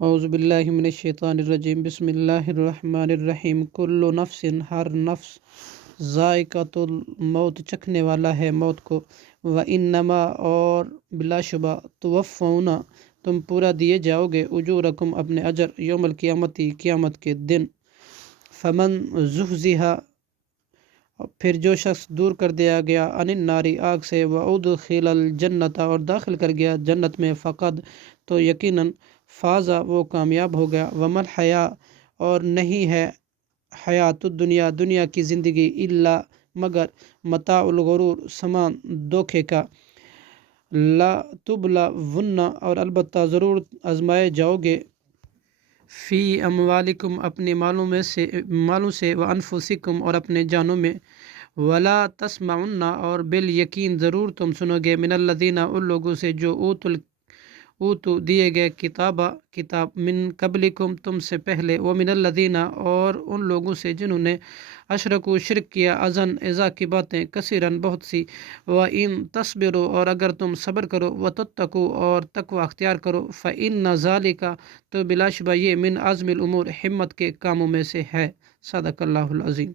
اعوذ باللہ من الشیطان الرجیم، بسم اللہ الرحمن الرحیم۔ کل نفس، ہر نفس، ذائقۃ الموت، چکھنے والا ہے موت کو۔ وانما، اور بلا شبہ، توفون، تم پورا دیے جاؤ گے، اجورکم، اپنے اجر، یوم القیامتی، قیامت کے دن۔ فمن زحزح، پھر جو شخص دور کر دیا گیا، عن الناری، آگ سے، وادخل الجنت، اور داخل کر گیا جنت میں، فقد، تو یقیناً، فازا، وہ کامیاب ہو گیا۔ وما الحیاء، اور نہیں ہے حیات الدنیا، دنیا کی زندگی، الا، مگر، متاع الغرور، سامان دھوکے کا۔ لا تبلون، اور البتہ ضرور آزمائے جاؤ گے، فی اموالکم، اپنے مالوں سے، وانفسکم، اور اپنے جانوں میں، ولا تسمعن، اور بالیقین ضرور تم سنو گے، من الذین، ان لوگوں سے، جو اوتو دیے گئے، کتاب، من قبلکم، تم سے پہلے، ومن الذین، اور ان لوگوں سے جنہوں نے، اشرکو، شرک کیا، اذا کی باتیں، کثیرن، بہت سی، وَإِن تصبروا، اور اگر تم صبر کرو، وتتقوا، اور تقوی اختیار کرو، فإن ذلک، تو بلا شبہ یہ، من عزم الامور، ہمت کے کاموں میں سے ہے۔ صدق اللہ العظیم۔